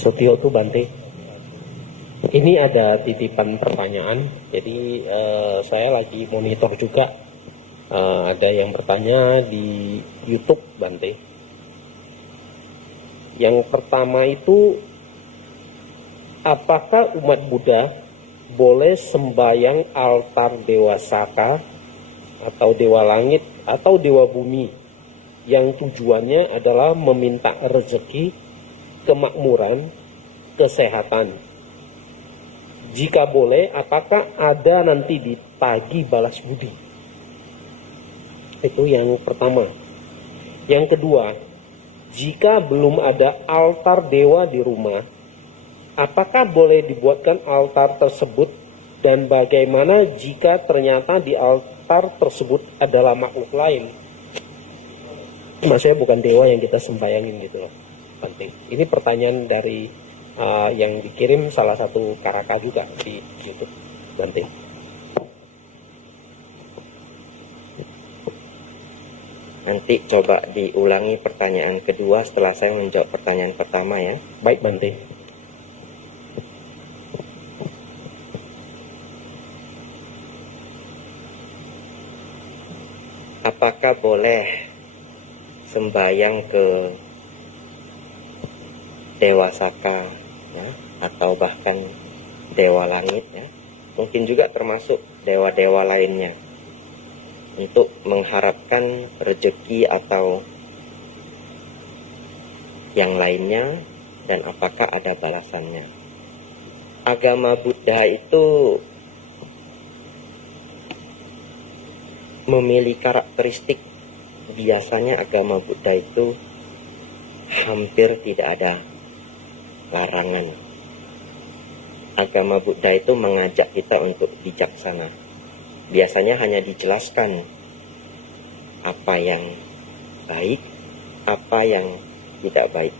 Setio tuh Bante. Ini ada titipan pertanyaan. Jadi saya lagi monitor juga. Ada yang bertanya di YouTube Bante. Yang pertama itu, apakah umat Buddha boleh sembahyang altar Dewa Saka atau Dewa Langit atau Dewa Bumi yang tujuannya adalah meminta rezeki, kemakmuran, kesehatan? Jika boleh, apakah ada nanti ditagih balas budi? Itu yang pertama. Yang kedua, jika belum ada altar dewa di rumah, apakah boleh dibuatkan altar tersebut? Dan bagaimana jika ternyata di altar tersebut adalah makhluk lain? Maksudnya bukan dewa yang kita sembayangin gitu loh. Penting. Ini pertanyaan dari yang dikirim salah satu karaka juga di YouTube. Nanti. Nanti coba diulangi pertanyaan kedua setelah saya menjawab pertanyaan pertama ya. Baik Bante. Apakah boleh sembahyang ke Dewa Saka ya, atau bahkan Dewa Langit ya, mungkin juga termasuk dewa-dewa lainnya, untuk mengharapkan rezeki atau yang lainnya, dan apakah ada balasannya? Agama Buddha itu memiliki karakteristik, biasanya agama Buddha itu hampir tidak ada larangan. Agama Buddha itu mengajak kita untuk bijaksana. Biasanya hanya dijelaskan apa yang baik, apa yang tidak baik.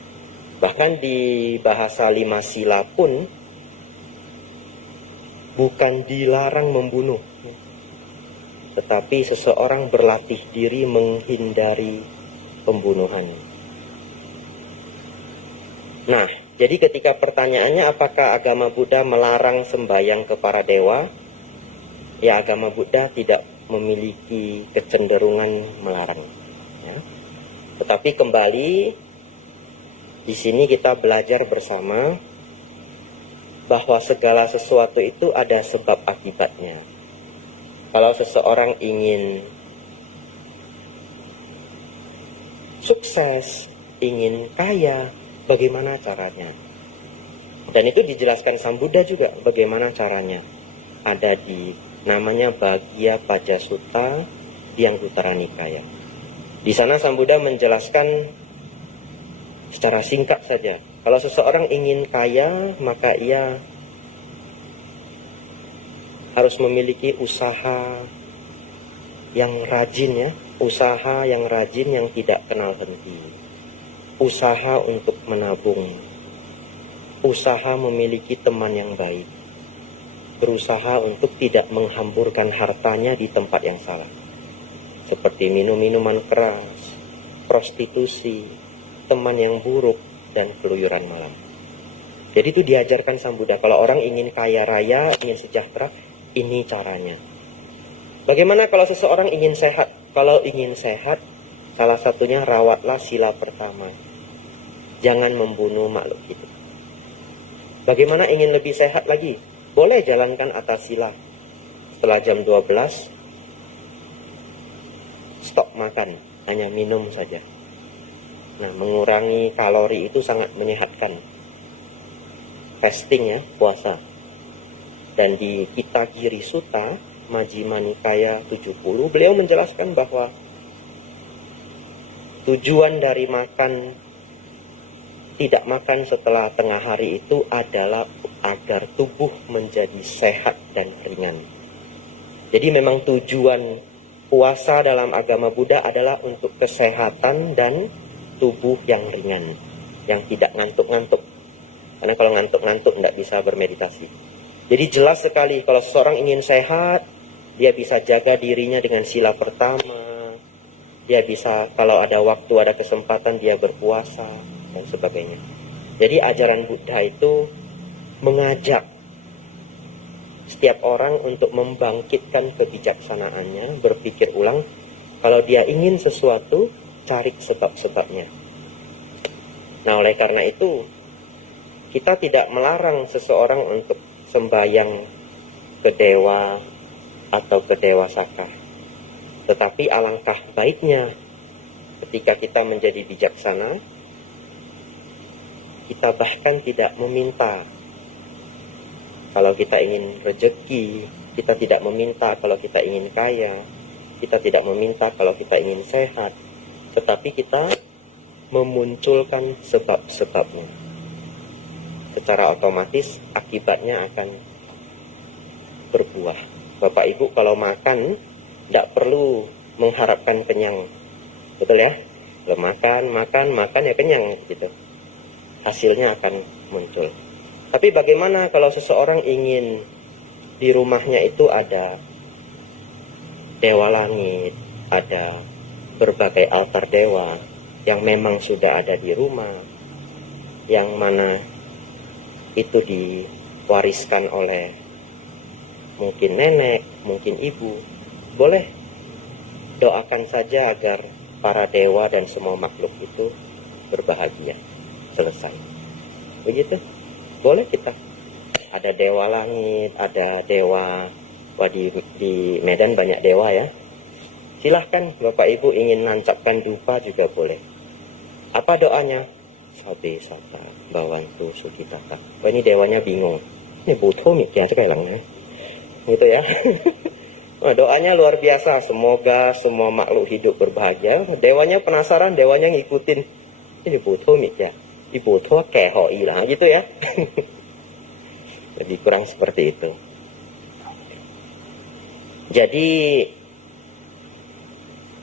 Bahkan di bahasa 5 sila pun bukan dilarang membunuh, tetapi seseorang berlatih diri menghindari pembunuhan. Nah, jadi ketika pertanyaannya apakah agama Buddha melarang sembahyang ke para dewa? Ya, agama Buddha tidak memiliki kecenderungan melarang. Ya. Tetapi kembali di sini kita belajar bersama bahwa segala sesuatu itu ada sebab akibatnya. Kalau seseorang ingin sukses, ingin kaya, bagaimana caranya? Dan itu dijelaskan Sang Buddha juga bagaimana caranya. Ada di namanya Bhagya Pajasutta di Anguttara Nikaya. Di sana Sang Buddha menjelaskan secara singkat saja. Kalau seseorang ingin kaya, maka ia harus memiliki usaha yang rajin ya, usaha yang rajin yang tidak kenal henti, usaha untuk menabung, usaha memiliki teman yang baik, berusaha untuk tidak menghamburkan hartanya di tempat yang salah, seperti minum minuman keras, prostitusi, teman yang buruk, dan keluyuran malam. Jadi itu diajarkan Sang Buddha. Kalau orang ingin kaya raya, ingin sejahtera, ini caranya. Bagaimana kalau seseorang ingin sehat? Kalau ingin sehat, salah satunya rawatlah sila pertama. Jangan membunuh makhluk hidup. Bagaimana ingin lebih sehat lagi? Boleh jalankan atas sila. Setelah jam 12, stop makan, hanya minum saja. Nah, mengurangi kalori itu sangat menyehatkan. Fasting ya, puasa. Dan di Kitagiri Sutta, Majjhima Nikaya 70, beliau menjelaskan bahwa tujuan dari tidak makan setelah tengah hari itu adalah agar tubuh menjadi sehat dan ringan. Jadi memang tujuan puasa dalam agama Buddha adalah untuk kesehatan dan tubuh yang ringan, yang tidak ngantuk-ngantuk. Karena kalau ngantuk-ngantuk tidak bisa bermeditasi. Jadi jelas sekali kalau seseorang ingin sehat, dia bisa jaga dirinya dengan sila pertama. Dia bisa, kalau ada waktu, ada kesempatan, dia berpuasa dan sebagainya. Jadi ajaran Buddha itu mengajak setiap orang untuk membangkitkan kebijaksanaannya, berpikir ulang. Kalau dia ingin sesuatu, cari sebab-sebabnya. Nah, oleh karena itu, kita tidak melarang seseorang untuk sembahyang ke dewa atau ke dewa saka. Tetapi alangkah baiknya ketika kita menjadi bijaksana, kita bahkan tidak meminta. Kalau kita ingin rezeki, kita tidak meminta. Kalau kita ingin kaya, kita tidak meminta. Kalau kita ingin sehat, tetapi kita memunculkan sebab-sebabnya. Secara otomatis akibatnya akan berbuah. Bapak Ibu kalau makan tidak perlu mengharapkan kenyang, betul ya? Kalau makan ya kenyang gitu. Hasilnya akan muncul. Tapi bagaimana kalau seseorang ingin di rumahnya itu ada dewa langit, ada berbagai altar dewa yang memang sudah ada di rumah, yang mana itu diwariskan oleh mungkin nenek, mungkin ibu. Boleh doakan saja agar para dewa dan semua makhluk itu berbahagia. Selesai. Begitu. Boleh kita. Ada dewa langit, ada dewa. Wah, di Medan banyak dewa ya. Silahkan Bapak Ibu ingin nancapkan dupa juga boleh. Apa doanya? Sabe sata bawantu sukitata. Wah, ini dewanya bingung. Ini butuh mikir sekarang ya. Gitu ya. Nah, doanya luar biasa. Semoga semua makhluk hidup berbahagia. Dewanya penasaran, dewanya ngikutin. Ini butuh mikir. Ibu tua kehoi lah gitu ya. Lebih kurang seperti itu. Jadi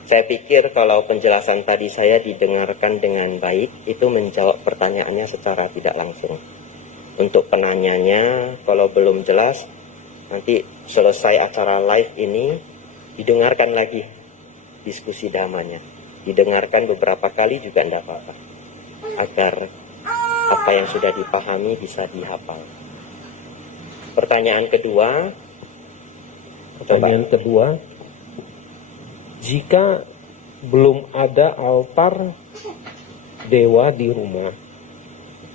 saya pikir kalau penjelasan tadi saya didengarkan dengan baik, itu menjawab pertanyaannya secara tidak langsung. Untuk penanyanya, kalau belum jelas, nanti selesai acara live ini, didengarkan lagi diskusi damanya. Didengarkan beberapa kali juga tidak apa-apa. Agar apa yang sudah dipahami bisa dihafal. Pertanyaan kedua. Jika belum ada altar dewa di rumah,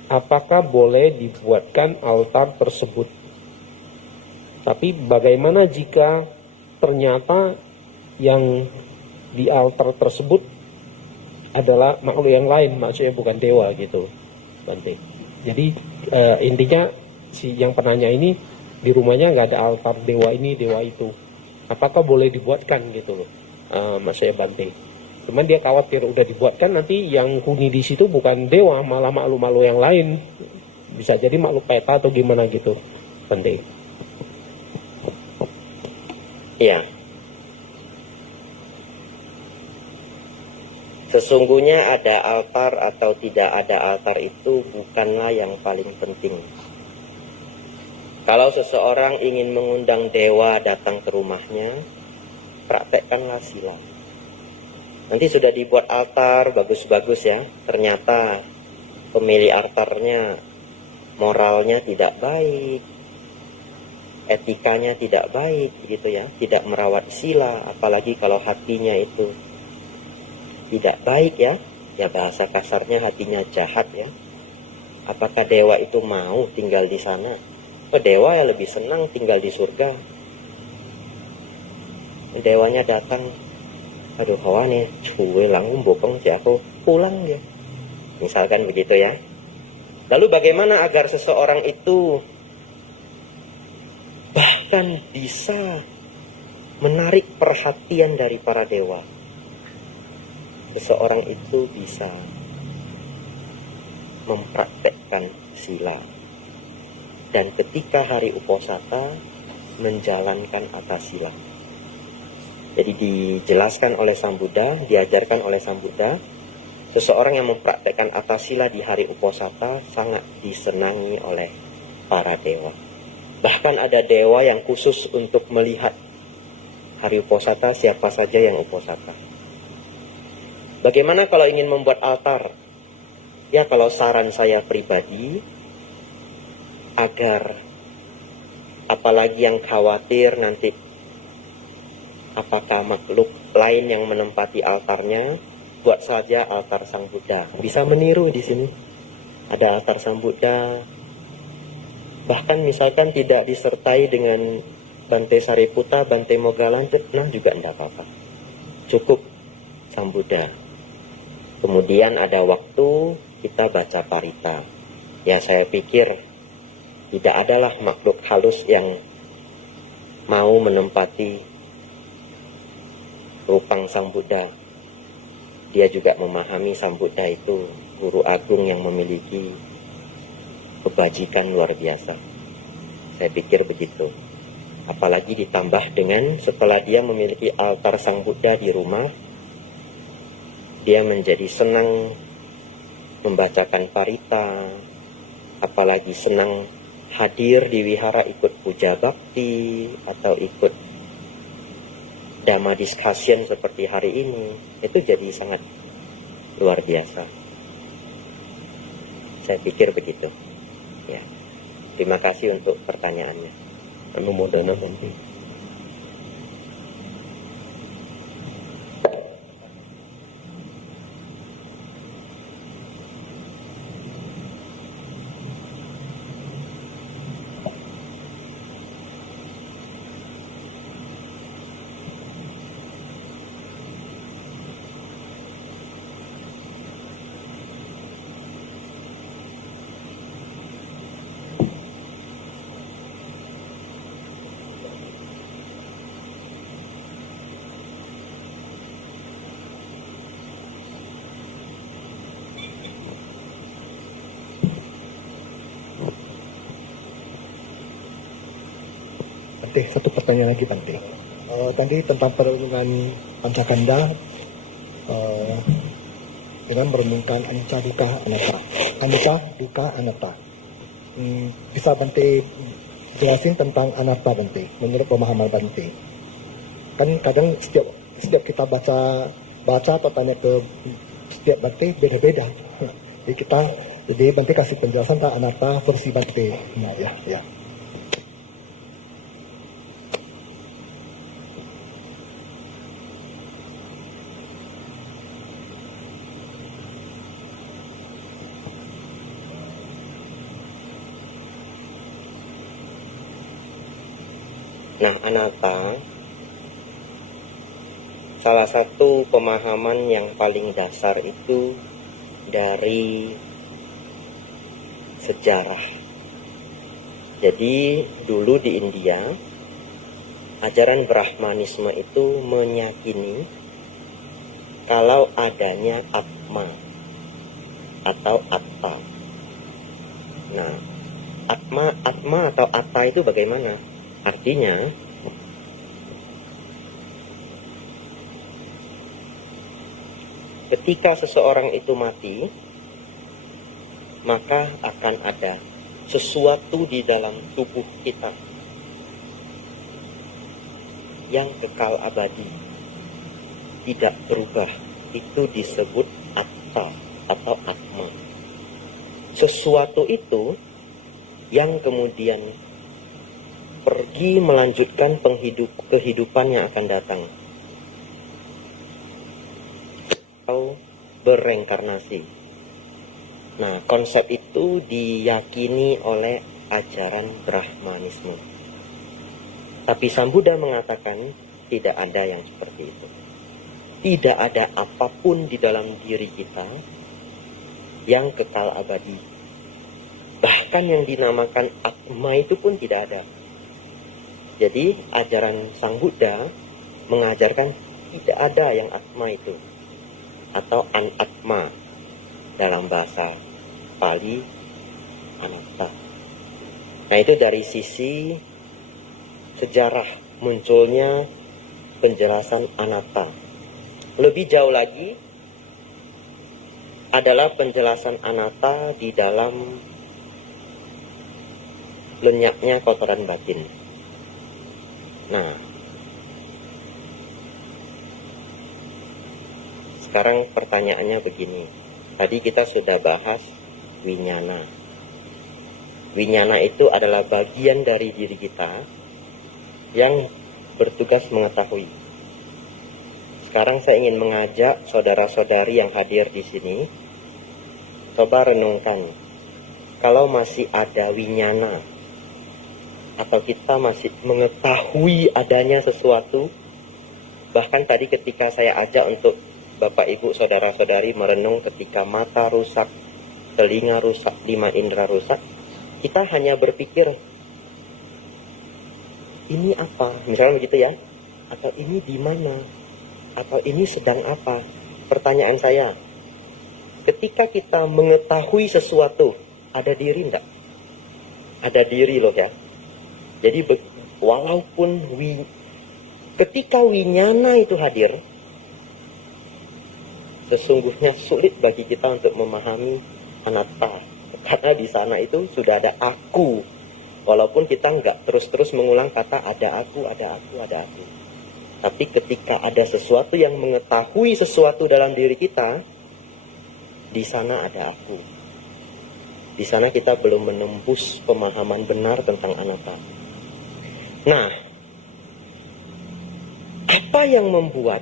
apakah boleh dibuatkan altar tersebut? Tapi bagaimana jika ternyata yang di altar tersebut adalah makhluk yang lain, maksudnya bukan dewa gitu, Bante. Jadi intinya si yang penanya ini di rumahnya nggak ada altar dewa ini, dewa itu. Apakah boleh dibuatkan gitu loh, maksudnya Bante. Cuman dia khawatir udah dibuatkan nanti yang huni di situ bukan dewa, malah makhluk-makhluk yang lain. Bisa jadi makhluk peta atau gimana gitu, Bante. Iya. Sesungguhnya ada altar atau tidak ada altar itu bukanlah yang paling penting. Kalau seseorang ingin mengundang dewa datang ke rumahnya, praktekkanlah sila. Nanti sudah dibuat altar, bagus-bagus ya. Ternyata pemilik altarnya moralnya tidak baik, etikanya tidak baik gitu ya, tidak merawat sila, apalagi kalau hatinya itu tidak baik ya, ya bahasa kasarnya hatinya jahat ya. Apakah dewa itu mau tinggal di sana? Dewa ya lebih senang tinggal di surga. Dewanya datang, aduh hawa nih, cuy langsung bokong si aku pulang ya. Misalkan begitu ya. Lalu bagaimana agar seseorang itu bahkan bisa menarik perhatian dari para dewa? Seseorang itu bisa mempraktekkan sila. Dan ketika hari uposata menjalankan atas sila. Jadi dijelaskan oleh Sang Buddha, diajarkan oleh Sang Buddha, seseorang yang mempraktekkan atas sila di hari uposata sangat disenangi oleh para dewa. Bahkan ada dewa yang khusus untuk melihat hari uposata siapa saja yang uposata. Bagaimana kalau ingin membuat altar? Ya kalau saran saya pribadi, agar apalagi yang khawatir nanti apakah makhluk lain yang menempati altarnya, buat saja altar Sang Buddha. Bisa meniru di sini. Ada altar Sang Buddha. Bahkan misalkan tidak disertai dengan Bante Sariputta, Bante Moggallana, nah juga tidak apa-apa. Cukup Sang Buddha. Kemudian ada waktu kita baca parita. Ya saya pikir tidak adalah makhluk halus yang mau menempati rupang Sang Buddha. Dia juga memahami Sang Buddha itu guru agung yang memiliki kebajikan luar biasa. Saya pikir begitu. Apalagi ditambah dengan setelah dia memiliki altar Sang Buddha di rumah, dia menjadi senang membacakan parita, apalagi senang hadir di wihara ikut puja bakti atau ikut dhamma discussion seperti hari ini. Itu jadi sangat luar biasa. Saya pikir begitu. Ya. Terima kasih untuk pertanyaannya. Anumodana Bante. Bante, satu pertanyaan lagi Bante. Tadi tentang perlindungan pancakanda dengan merenungkan anicca dukkha anatta. Anicca dukkha anatta. Bisa Bante jelasin tentang anatta Bante, menurut pemahaman Bante. Kan kadang setiap kita baca atau tanya ke setiap Bante beda-beda. Jadi Bante kasih penjelasan tentang anatta versi Bante. Nah, ya. Nah, anatta salah satu pemahaman yang paling dasar itu dari sejarah. Jadi dulu di India, ajaran Brahmanisme itu meyakini kalau adanya Atma atau Atta. Nah, Atma atau Atta itu bagaimana? Artinya, ketika seseorang itu mati, maka akan ada sesuatu di dalam tubuh kita yang kekal abadi, tidak berubah. Itu disebut Atta atau Atma. Sesuatu itu yang kemudian pergi melanjutkan kehidupan yang akan datang atau berreinkarnasi. Nah, konsep itu diyakini oleh ajaran Brahmanisme. Tapi Sang Buddha mengatakan tidak ada yang seperti itu. Tidak ada apapun di dalam diri kita yang kekal abadi. Bahkan yang dinamakan Atma itu pun tidak ada. Jadi ajaran Sang Buddha mengajarkan tidak ada yang Atma itu, atau Anatma dalam bahasa Pali, Anatta. Nah, itu dari sisi sejarah munculnya penjelasan Anatta. Lebih jauh lagi adalah penjelasan Anatta di dalam lenyapnya kotoran batin. Nah, sekarang pertanyaannya begini. Tadi kita sudah bahas winyana. Winyana itu adalah bagian dari diri kita yang bertugas mengetahui. Sekarang saya ingin mengajak saudara-saudari yang hadir di sini, coba renungkan, kalau masih ada winyana, atau kita masih mengetahui adanya sesuatu, bahkan tadi ketika saya ajak untuk Bapak Ibu saudara-saudari merenung ketika mata rusak, telinga rusak, 5 indera rusak, kita hanya berpikir, ini apa? Misalnya begitu ya, atau ini di mana? Atau ini sedang apa? Pertanyaan saya, ketika kita mengetahui sesuatu, ada diri enggak? Ada diri loh ya. Jadi walaupun ketika winyana itu hadir, sesungguhnya sulit bagi kita untuk memahami anatta. Karena di sana itu sudah ada aku. Walaupun kita enggak terus-terus mengulang kata ada aku, ada aku, ada aku. Tapi ketika ada sesuatu yang mengetahui sesuatu dalam diri kita, di sana ada aku. Di sana kita belum menembus pemahaman benar tentang anatta. Nah, apa yang membuat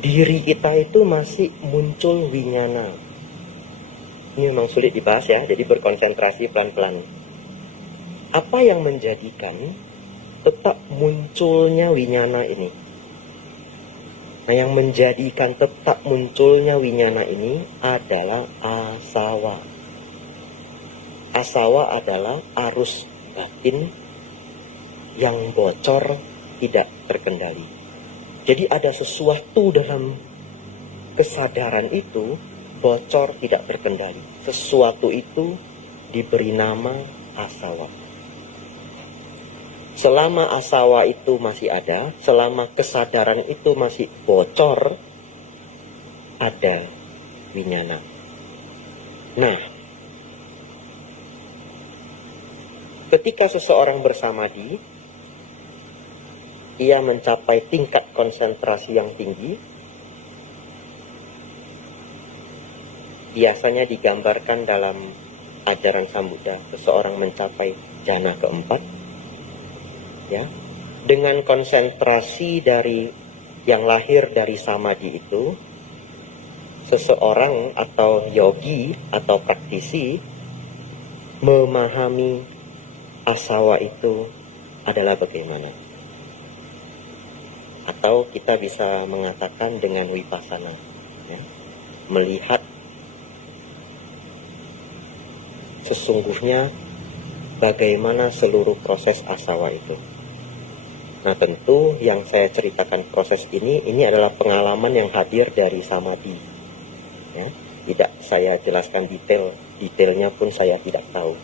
diri kita itu masih muncul winyana? Ini memang sulit dibahas ya, jadi berkonsentrasi pelan-pelan. Apa yang menjadikan tetap munculnya winyana ini? Nah, yang menjadikan tetap munculnya winyana ini adalah asawa. Asawa adalah arus batin yang bocor, tidak terkendali. Jadi ada sesuatu dalam kesadaran itu bocor, tidak terkendali. Sesuatu itu diberi nama asawa. Selama asawa itu masih ada, selama kesadaran itu masih bocor, ada winyana. Nah, ketika seseorang bersamadhi, ia mencapai tingkat konsentrasi yang tinggi, biasanya digambarkan dalam ajaran Sambuddha, seseorang mencapai jana keempat, ya, dengan konsentrasi dari yang lahir dari samadhi itu, seseorang atau yogi atau praktisi memahami asawa itu adalah bagaimana. Atau kita bisa mengatakan dengan vipassana, ya, melihat sesungguhnya bagaimana seluruh proses asawa itu. Nah, tentu yang saya ceritakan proses ini adalah pengalaman yang hadir dari samadhi. Ya, tidak saya jelaskan detailnya pun saya tidak tahu.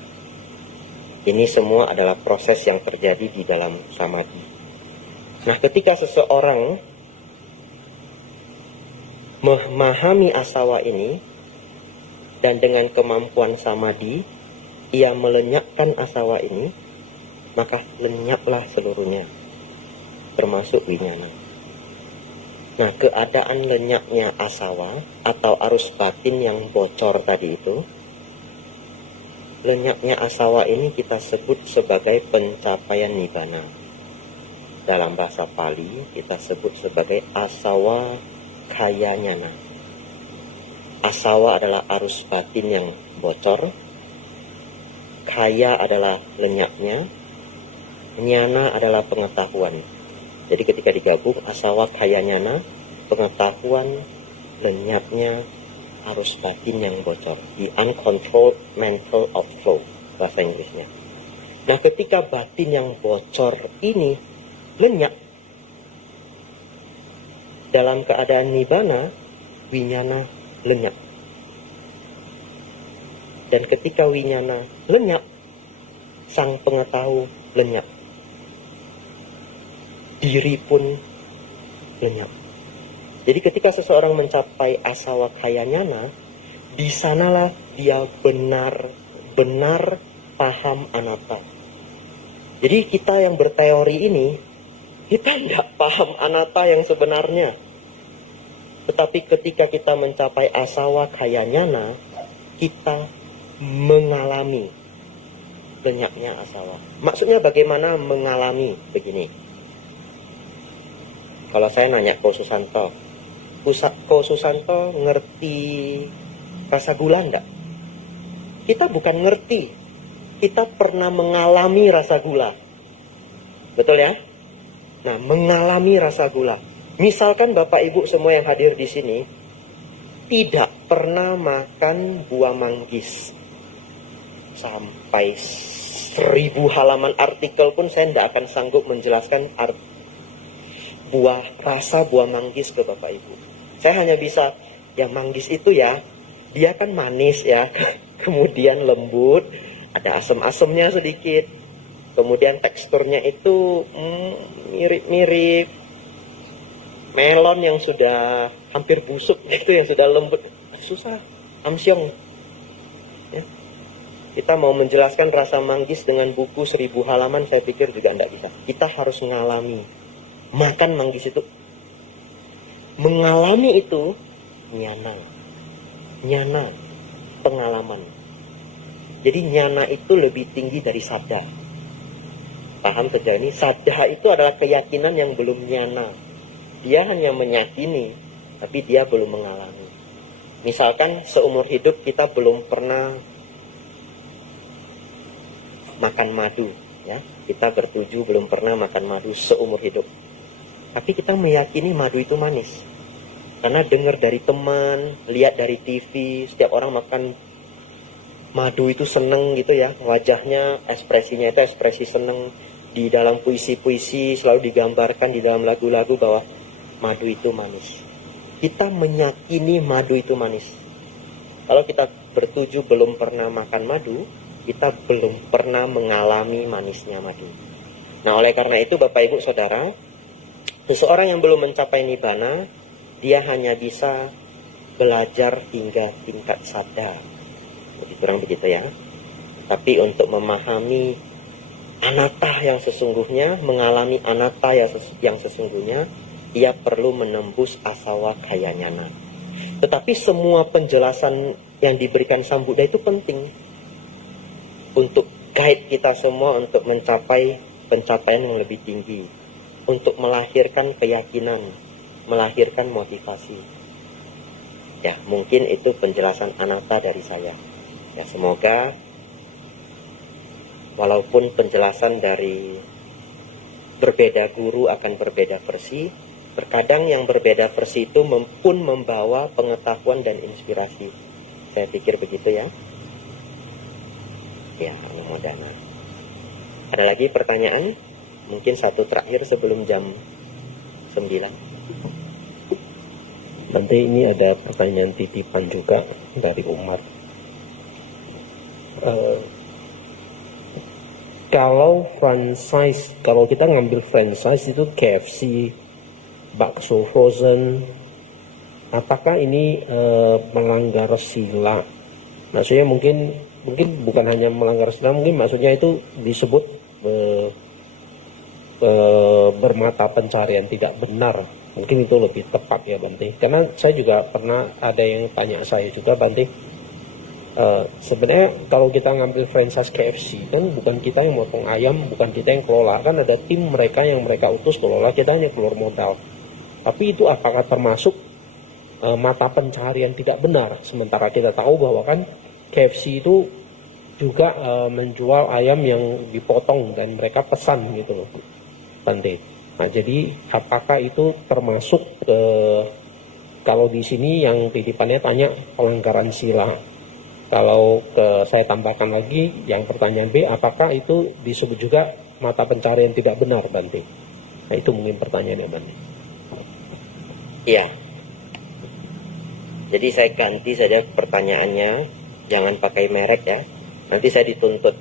Ini semua adalah proses yang terjadi di dalam samadhi. Nah, ketika seseorang memahami asawa ini, dan dengan kemampuan samadhi, ia melenyapkan asawa ini, maka lenyaplah seluruhnya, termasuk winyana. Nah, keadaan lenyapnya asawa atau arus batin yang bocor tadi itu, lenyapnya asawa ini kita sebut sebagai pencapaian nibbana. Dalam bahasa Pali kita sebut sebagai asawa khayanyana. Asawa adalah arus batin yang bocor, khaya adalah lenyapnya, nyana adalah pengetahuan. Jadi ketika digabung asawa khaya nyana, pengetahuan, lenyapnya arus batin yang bocor, the uncontrolled mental outflow bahasa Inggrisnya. Nah, ketika batin yang bocor ini lenyap dalam keadaan nibbana, winyana lenyap. Dan ketika winyana lenyap, sang pengetahu lenyap. Diri pun lenyap. Jadi ketika seseorang mencapai asawa khayanyana, di sanalah dia benar-benar paham anatta. Jadi kita yang berteori ini, kita tidak paham anatta yang sebenarnya. Tetapi ketika kita mencapai asawa kaya nyana, kita mengalami lenyapnya asawa. Maksudnya bagaimana mengalami? Begini. Kalau saya nanya Ko Susanto, Ko Susanto ngerti rasa gula enggak? Kita bukan ngerti, kita pernah mengalami rasa gula. Betul ya? Nah, mengalami rasa gula. Misalkan Bapak Ibu semua yang hadir di sini tidak pernah makan buah manggis. Sampai 1000 halaman artikel pun saya tidak akan sanggup menjelaskan rasa buah manggis ke Bapak Ibu. Saya hanya bisa, ya manggis itu ya, dia kan manis ya, kemudian lembut, ada asam-asamnya sedikit, kemudian teksturnya itu mirip-mirip melon yang sudah hampir busuk, itu yang sudah lembut, susah, amsyong. Ya. Kita mau menjelaskan rasa manggis dengan buku 1000 halaman, saya pikir juga tidak bisa. Kita harus mengalami, makan manggis itu, mengalami itu, nyana, pengalaman. Jadi nyana itu lebih tinggi dari sadha. Paham saja ini? Sadha itu adalah keyakinan yang belum nyana. Dia hanya meyakini, tapi dia belum mengalami. Misalkan seumur hidup kita belum pernah makan madu, ya. Kita bertuju belum pernah makan madu seumur hidup. Tapi kita meyakini madu itu manis. Karena dengar dari teman, lihat dari TV, setiap orang makan madu itu seneng gitu ya. Wajahnya, ekspresinya itu ekspresi seneng. Di dalam puisi-puisi selalu digambarkan di dalam lagu-lagu bahwa madu itu manis. Kita meyakini madu itu manis. Kalau kita bertuju belum pernah makan madu, kita belum pernah mengalami manisnya madu. Nah, oleh karena itu Bapak Ibu Saudara, seseorang yang belum mencapai nibbana, dia hanya bisa belajar hingga tingkat sadha. Lebih kurang begitu ya. Tapi untuk memahami anatta yang sesungguhnya, mengalami anatta yang sesungguhnya, ia perlu menembus asawa kaya nyana. Tetapi semua penjelasan yang diberikan Sang Buddha itu penting untuk guide kita semua untuk mencapai pencapaian yang lebih tinggi, untuk melahirkan keyakinan, melahirkan motivasi. Ya, mungkin itu penjelasan anatta dari saya. Ya, semoga walaupun penjelasan dari berbeda guru akan berbeda versi, terkadang yang berbeda versi itu pun membawa pengetahuan dan inspirasi. Saya pikir begitu ya. Ya, Anumodana. Ada lagi pertanyaan? Mungkin satu terakhir sebelum jam 9. Nanti ini ada pertanyaan titipan juga dari umat. Kalau franchise, kalau kita ngambil franchise itu KFC, bakso frozen, apakah ini melanggar sila? Maksudnya mungkin bukan hanya melanggar sila, mungkin maksudnya itu disebut bermata pencarian tidak benar. Mungkin itu lebih tepat ya Bante. Karena saya juga pernah ada yang tanya saya juga Bante, sebenarnya kalau kita ngambil franchise KFC kan bukan kita yang motong ayam, bukan kita yang kelola, kan ada tim mereka yang mereka utus kelola, kita hanya keluar modal. Tapi itu apakah termasuk mata pencarian tidak benar? Sementara kita tahu bahwa kan KFC itu juga menjual ayam yang dipotong dan mereka pesan gitu loh Bante. Nah, jadi apakah itu termasuk kalau di sini yang titipannya tanya pelanggaran sila. Kalau saya tambahkan lagi yang pertanyaan B, apakah itu disebut juga mata pencarian tidak benar Bante? Nah, itu mungkin pertanyaannya Bante. Iya. Jadi saya ganti saja pertanyaannya, jangan pakai merek ya. Nanti saya dituntut.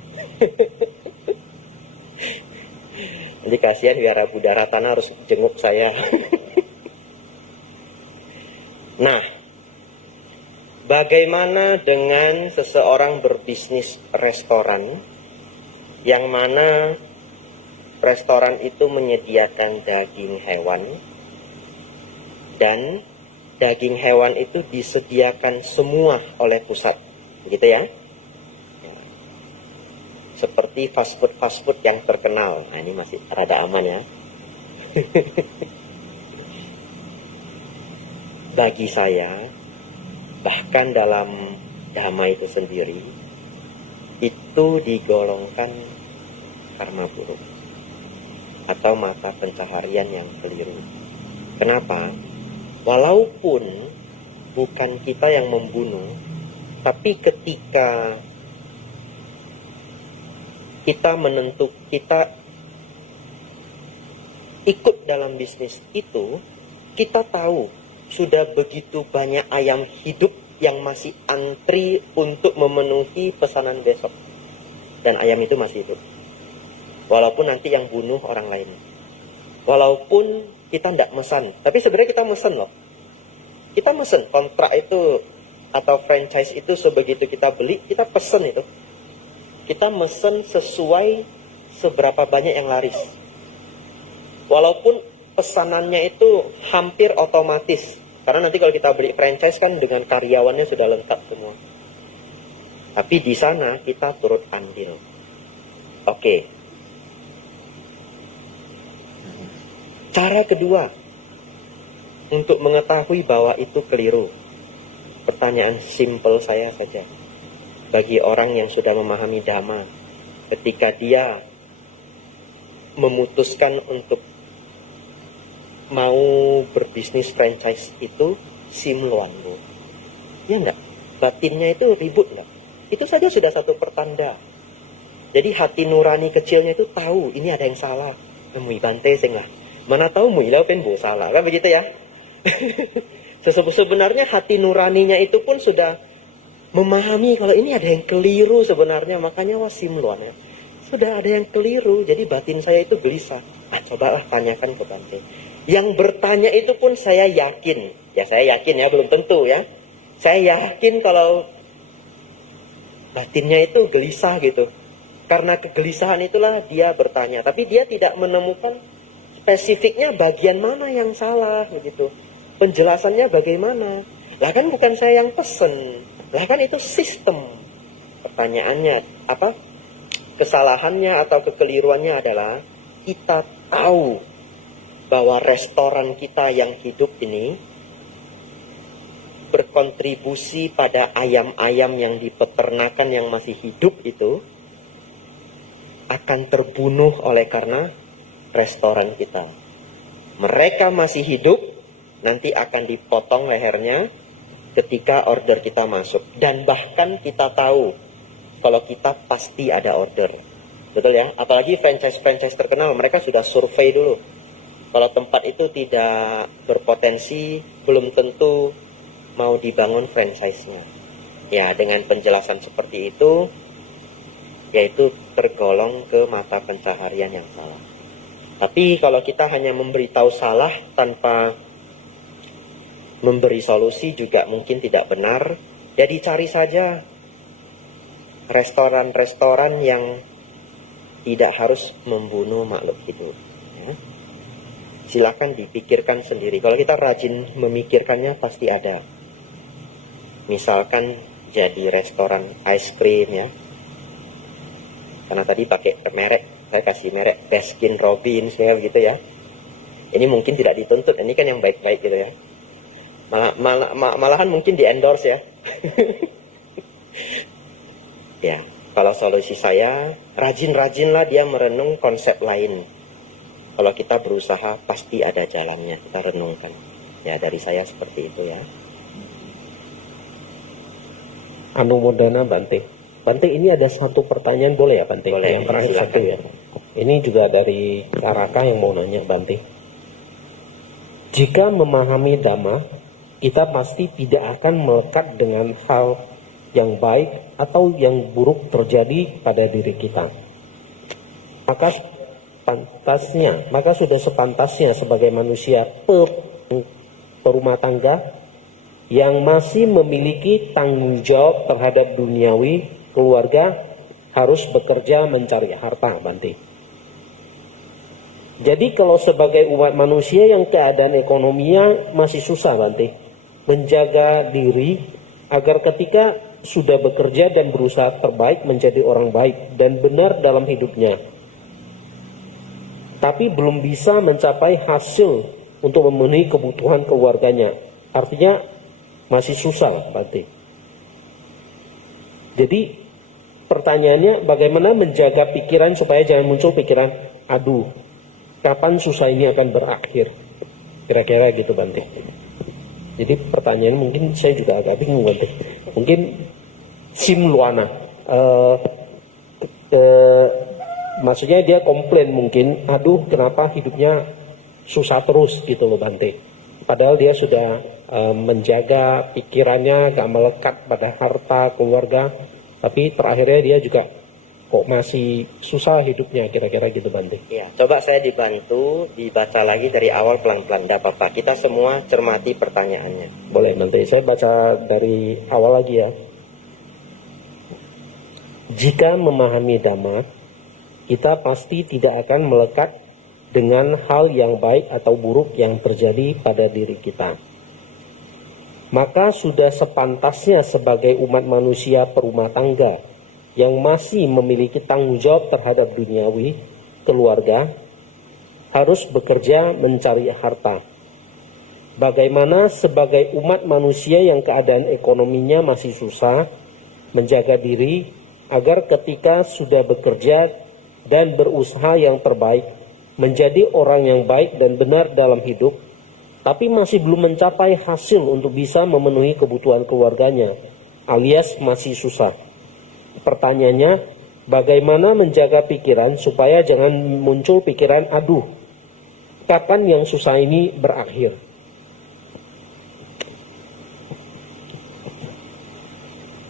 Nanti kasihan biar Buddha Ratana harus jenguk saya. Nah, bagaimana dengan seseorang berbisnis restoran yang mana restoran itu menyediakan daging hewan dan daging hewan itu disediakan semua oleh pusat, begitu ya. Seperti fast food yang terkenal. Nah, ini masih rada aman ya. Bagi saya, bahkan dalam Dhamma itu sendiri, itu digolongkan karma buruk atau mata pencaharian yang keliru. Kenapa? Walaupun bukan kita yang membunuh, tapi ketika kita ikut dalam bisnis itu, kita tahu sudah begitu banyak ayam hidup yang masih antri untuk memenuhi pesanan besok. Dan ayam itu masih hidup. Walaupun nanti yang bunuh orang lain. Walaupun kita tidak mesen. Tapi sebenarnya kita mesen loh. Kita mesen kontrak itu atau franchise itu sebegitu kita beli, kita pesen itu. Kita mesen sesuai seberapa banyak yang laris. Walaupun pesanannya itu hampir otomatis. Karena nanti kalau kita beli franchise kan dengan karyawannya sudah lengkap semua. Tapi di sana kita turut andil. Oke. Cara kedua untuk mengetahui bahwa itu keliru. Pertanyaan simpel saya saja. Bagi orang yang sudah memahami Dhamma, ketika dia memutuskan untuk mau berbisnis franchise itu simluan, Bu. Ya enggak? Batinnya itu ribut enggak? Itu saja sudah satu pertanda. Jadi hati nurani kecilnya itu tahu ini ada yang salah. Mui bante sing lah. Mana tahu mui lau pen bo salah. Kan begitu ya? Sebenarnya hati nuraninya itu pun sudah memahami kalau ini ada yang keliru sebenarnya, makanya wasimluan ya. Sudah ada yang keliru, jadi batin saya itu gelisah. Cobalah tanyakan ke Bante. Yang bertanya itu pun saya yakin. Ya saya yakin ya, belum tentu ya. Saya yakin kalau batinnya itu gelisah gitu. Karena kegelisahan itulah dia bertanya. Tapi dia tidak menemukan spesifiknya bagian mana yang salah begitu. Penjelasannya bagaimana. Lah kan bukan saya yang pesen. Lah kan itu sistem. Pertanyaannya apa? Kesalahannya atau kekeliruannya adalah kita tahu bahwa restoran kita yang hidup ini berkontribusi pada ayam-ayam yang di peternakan yang masih hidup itu akan terbunuh oleh karena restoran kita. Mereka masih hidup, nanti akan dipotong lehernya ketika order kita masuk. Dan bahkan kita tahu kalau kita pasti ada order. Betul ya? Apalagi franchise-franchise terkenal, mereka sudah survei dulu. Kalau tempat itu tidak berpotensi, belum tentu mau dibangun franchise-nya. Ya, dengan penjelasan seperti itu, yaitu tergolong ke mata pencaharian yang salah. Tapi kalau kita hanya memberitahu salah tanpa memberi solusi juga mungkin tidak benar. Jadi cari saja restoran-restoran yang tidak harus membunuh makhluk hidup. Ya. Silakan dipikirkan sendiri. Kalau kita rajin memikirkannya pasti ada. Misalkan jadi restoran ice cream ya. Karena tadi pakai merek, saya kasih merek Baskin Robbins gitu ya. Ini mungkin tidak dituntut, ini kan yang baik-baik gitu ya. Malahan mungkin di endorse ya. Ya, kalau solusi saya, rajin-rajinlah dia merenung konsep lain. Kalau kita berusaha, pasti ada jalannya, kita renungkan. Ya, dari saya seperti itu ya. Anumodana Bante. Bante, ini ada satu pertanyaan, boleh ya Bante? Boleh, yang terakhir silakan. satu ya. Ini juga dari Karaka yang mau nanya Bante. Jika memahami Dhamma, kita pasti tidak akan melekat dengan hal yang baik atau yang buruk terjadi pada diri kita. Maka sudah sepantasnya sebagai manusia perumah tangga yang masih memiliki tanggung jawab terhadap duniawi keluarga harus bekerja mencari harta, Bante. Jadi kalau sebagai umat manusia yang keadaan ekonominya masih susah, Bante, menjaga diri agar ketika sudah bekerja dan berusaha terbaik menjadi orang baik dan benar dalam hidupnya, tapi belum bisa mencapai hasil untuk memenuhi kebutuhan keluarganya. Artinya masih susah berarti. Jadi pertanyaannya, bagaimana menjaga pikiran supaya jangan muncul pikiran, aduh, kapan susah ini akan berakhir? Kira-kira gitu Bante. Jadi pertanyaan mungkin saya juga agak bingung Bante. Mungkin Sim Luana, maksudnya dia komplain mungkin, aduh kenapa hidupnya susah terus gitu loh Bante. Padahal dia sudah menjaga pikirannya, gak melekat pada harta keluarga, tapi terakhirnya dia juga kok masih susah hidupnya, kira-kira gitu Bante. Ya, coba saya dibantu dibaca lagi dari awal pelan-pelan, tidak apa-apa. Kita semua cermati pertanyaannya. Boleh, nanti saya baca dari awal lagi ya. Jika memahami Dhamma, kita pasti tidak akan melekat dengan hal yang baik atau buruk yang terjadi pada diri kita. Maka sudah sepantasnya sebagai umat manusia perumah tangga yang masih memiliki tanggung jawab terhadap duniawi, keluarga, harus bekerja mencari harta. Bagaimana sebagai umat manusia yang keadaan ekonominya masih susah, menjaga diri agar ketika sudah bekerja dan berusaha yang terbaik, menjadi orang yang baik dan benar dalam hidup, tapi masih belum mencapai hasil untuk bisa memenuhi kebutuhan keluarganya, alias masih susah. Pertanyaannya, bagaimana menjaga pikiran supaya jangan muncul pikiran, aduh, kapan yang susah ini berakhir?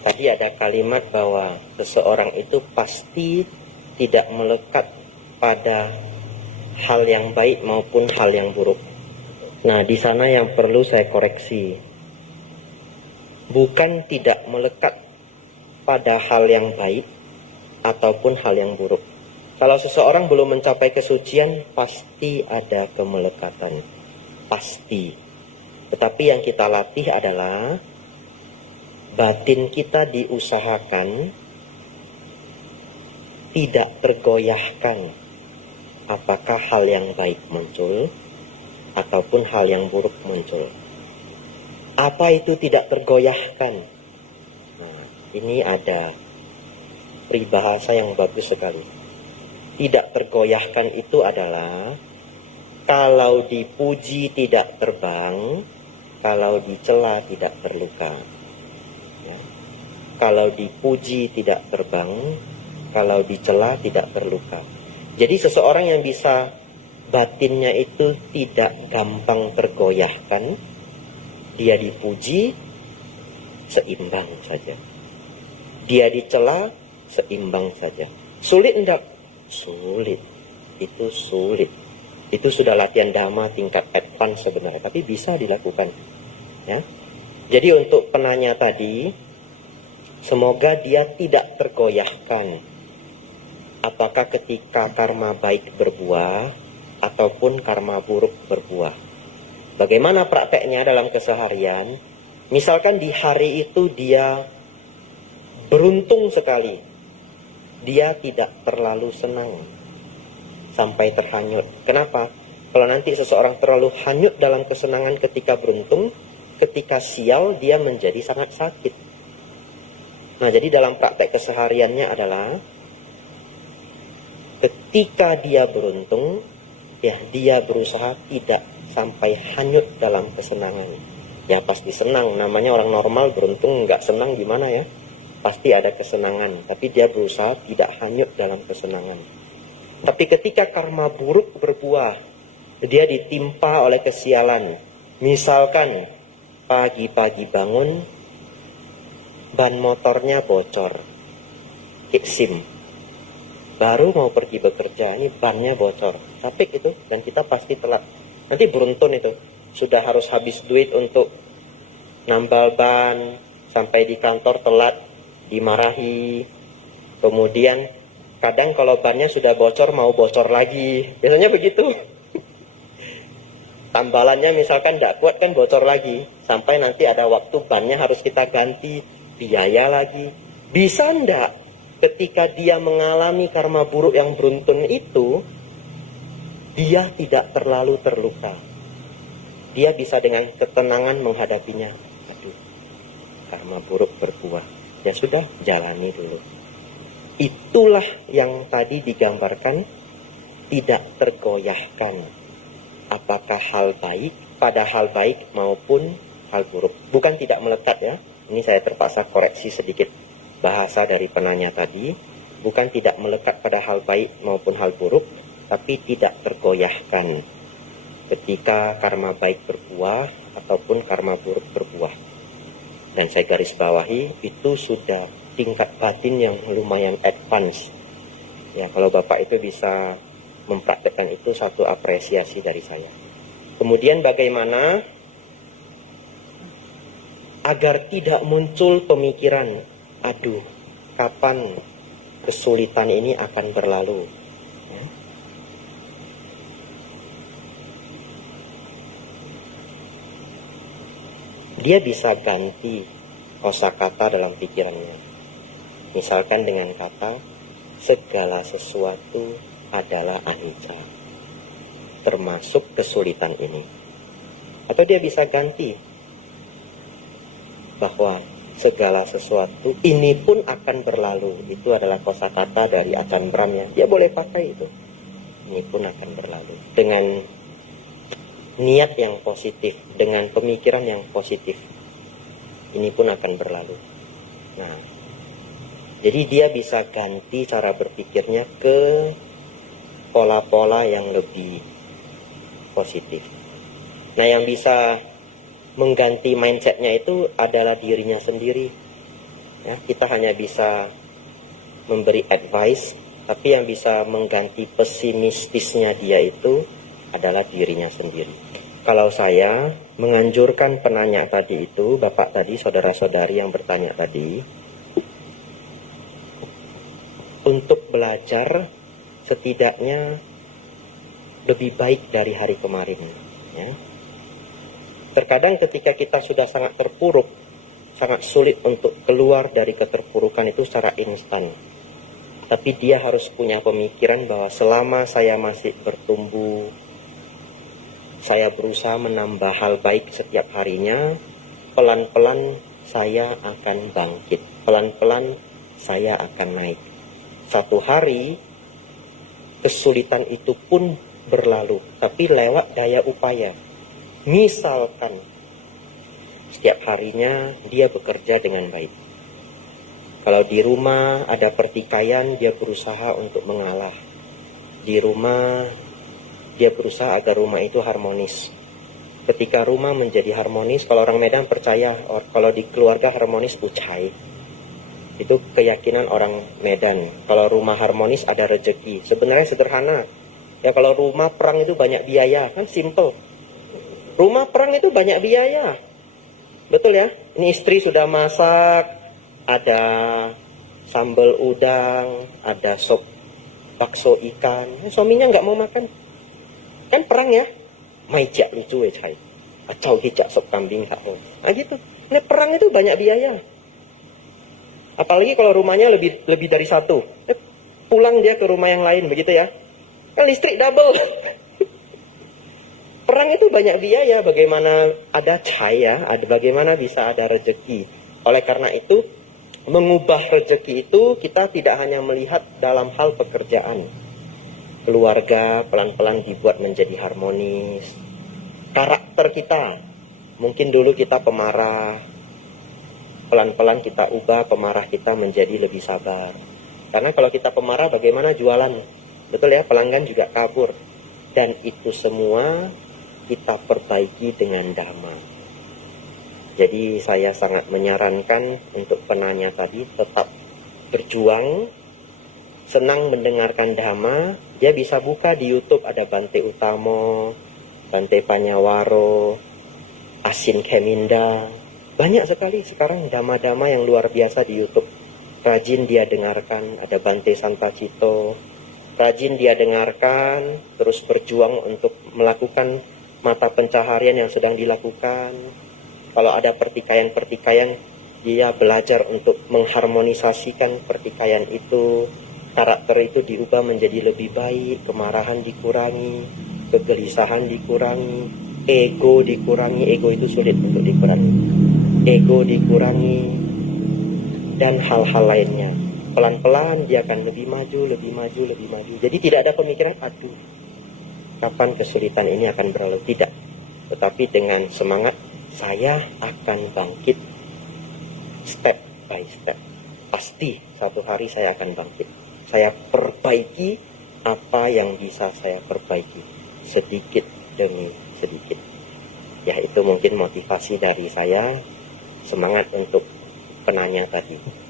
Tadi ada kalimat bahwa seseorang itu pasti tidak melekat pada hal yang baik maupun hal yang buruk. Nah, di sana yang perlu saya koreksi. Bukan tidak melekat pada hal yang baik ataupun hal yang buruk. Kalau seseorang belum mencapai kesucian, pasti ada kemelekatan. Pasti. Tetapi yang kita latih adalah batin kita diusahakan tidak tergoyahkan apakah hal yang baik muncul ataupun hal yang buruk muncul. Apa itu tidak tergoyahkan? Nah, ini ada peribahasa yang bagus sekali. Tidak tergoyahkan itu adalah kalau dipuji tidak terbang, kalau dicela tidak terluka. Ya. Kalau dipuji tidak terbang, kalau dicela tidak terluka. Jadi seseorang yang bisa batinnya itu tidak gampang tergoyahkan, dia dipuji seimbang saja, dia dicela seimbang saja. Sulit enggak? Sulit. Itu sulit. Itu sudah latihan dhamma tingkat advance sebenarnya, tapi bisa dilakukan. Ya. Jadi untuk penanya tadi, semoga dia tidak tergoyahkan apakah ketika karma baik berbuah ataupun karma buruk berbuah. Bagaimana prakteknya dalam keseharian? Misalkan di hari itu dia beruntung sekali, dia tidak terlalu senang sampai terhanyut. Kenapa? Kalau nanti seseorang terlalu hanyut dalam kesenangan ketika beruntung, ketika sial dia menjadi sangat sakit. Nah, jadi dalam praktek kesehariannya adalah ketika dia beruntung, ya dia berusaha tidak sampai hanyut dalam kesenangan. Ya pasti senang, namanya orang normal beruntung nggak senang gimana ya? Pasti ada kesenangan, tapi dia berusaha tidak hanyut dalam kesenangan. Tapi ketika karma buruk berbuah, dia ditimpa oleh kesialan. Misalkan pagi-pagi bangun, ban motornya bocor, SIM. Baru mau pergi bekerja, ini bannya bocor, capek itu, dan kita pasti telat. Nanti beruntun itu, sudah harus habis duit untuk nambal ban, sampai di kantor telat, dimarahi. Kemudian kadang kalau bannya sudah bocor, mau bocor lagi, biasanya begitu. tambalannya misalkan tidak kuat kan bocor lagi, sampai nanti ada waktu bannya harus kita ganti, biaya lagi. Bisa ndak ketika dia mengalami karma buruk yang beruntun itu, dia tidak terlalu terluka, dia bisa dengan ketenangan menghadapinya. Aduh, karma buruk berbuah, ya sudah, jalani dulu. Itulah yang tadi digambarkan, tidak tergoyahkan apakah hal baik, pada hal baik maupun hal buruk. Bukan tidak melekat ya, ini saya terpaksa koreksi sedikit bahasa dari penanya tadi. Bukan tidak melekat pada hal baik maupun hal buruk, tapi tidak tergoyahkan ketika karma baik berbuah ataupun karma buruk berbuah. Dan saya garis bawahi, itu sudah tingkat batin yang lumayan advance. Ya, kalau Bapak itu bisa mempraktekkan itu, satu apresiasi dari saya. Kemudian bagaimana agar tidak muncul pemikiran, aduh, kapan kesulitan ini akan berlalu? Ya. Dia bisa ganti kosakata dalam pikirannya. Misalkan dengan kata, segala sesuatu adalah anicca, termasuk kesulitan ini. Atau dia bisa ganti bahwa segala sesuatu ini pun akan berlalu. Itu adalah kosakata dari Ajahn Brahm ya. Dia boleh pakai itu. Ini pun akan berlalu. Dengan niat yang positif, dengan pemikiran yang positif, ini pun akan berlalu. Nah, jadi dia bisa ganti cara berpikirnya ke pola-pola yang lebih positif. Nah, yang bisa mengganti mindsetnya itu adalah dirinya sendiri. Ya, kita hanya bisa memberi advice, tapi yang bisa mengganti pesimistisnya dia itu adalah dirinya sendiri. Kalau saya menganjurkan penanya tadi itu, Bapak tadi, saudara-saudari yang bertanya tadi, untuk belajar setidaknya lebih baik dari hari kemarin. Ya. Terkadang ketika kita sudah sangat terpuruk, sangat sulit untuk keluar dari keterpurukan itu secara instan. Tapi dia harus punya pemikiran bahwa selama saya masih bertumbuh, saya berusaha menambah hal baik setiap harinya, pelan-pelan saya akan bangkit, pelan-pelan saya akan naik. Satu hari kesulitan itu pun berlalu, tapi lewat daya upaya. Misalkan setiap harinya dia bekerja dengan baik. Kalau di rumah ada pertikaian, dia berusaha untuk mengalah. Di rumah dia berusaha agar rumah itu harmonis. Ketika rumah menjadi harmonis, kalau orang Medan percaya kalau di keluarga harmonis pucai. Itu keyakinan orang Medan. Kalau rumah harmonis ada rezeki. Sebenarnya sederhana. Ya, kalau rumah perang itu banyak biaya, kan simple. Rumah perang itu banyak biaya. Betul ya? Ini istri sudah masak, ada sambal udang, ada sop bakso ikan. Suaminya nggak mau makan. Kan perang ya? Maijak lucu ya cai. Acau hijak sop kambing tak mau. Nah gitu. Ini perang itu banyak biaya. Apalagi kalau rumahnya lebih dari satu. Pulang dia ke rumah yang lain, begitu ya. Kan listrik double. Perang itu banyak biaya. Bagaimana ada cahaya, bagaimana bisa ada rezeki. Oleh karena itu, mengubah rezeki itu kita tidak hanya melihat dalam hal pekerjaan. Keluarga pelan-pelan dibuat menjadi harmonis. Karakter kita, mungkin dulu kita pemarah, pelan-pelan kita ubah pemarah kita menjadi lebih sabar. Karena kalau kita pemarah bagaimana jualan? Betul ya, pelanggan juga kabur. Dan itu semua kita perbaiki dengan dhamma. Jadi saya sangat menyarankan untuk penanya tadi tetap berjuang, senang mendengarkan dhamma. Dia bisa buka di YouTube, ada Bante Utamo, Bante Panyawaro, Asin Keminda. Banyak sekali sekarang dhamma-dhamma yang luar biasa di YouTube. Rajin dia dengarkan, ada Bante Santacito. Rajin dia dengarkan, terus berjuang untuk melakukan mata pencaharian yang sedang dilakukan. Kalau ada pertikaian-pertikaian, dia belajar untuk mengharmonisasikan pertikaian itu. Karakter itu diubah menjadi lebih baik, kemarahan dikurangi, kegelisahan dikurangi, ego dikurangi. Ego itu sulit untuk dikurangi. Ego dikurangi, dan hal-hal lainnya. Pelan-pelan dia akan lebih maju, lebih maju, lebih maju. Jadi tidak ada pemikiran, aduh, kapan kesulitan ini akan berlalu. Tidak. Tetapi dengan semangat, saya akan bangkit step by step. Pasti satu hari saya akan bangkit. Saya perbaiki apa yang bisa saya perbaiki. Sedikit demi sedikit. Ya, itu mungkin motivasi dari saya. Semangat untuk penanya tadi.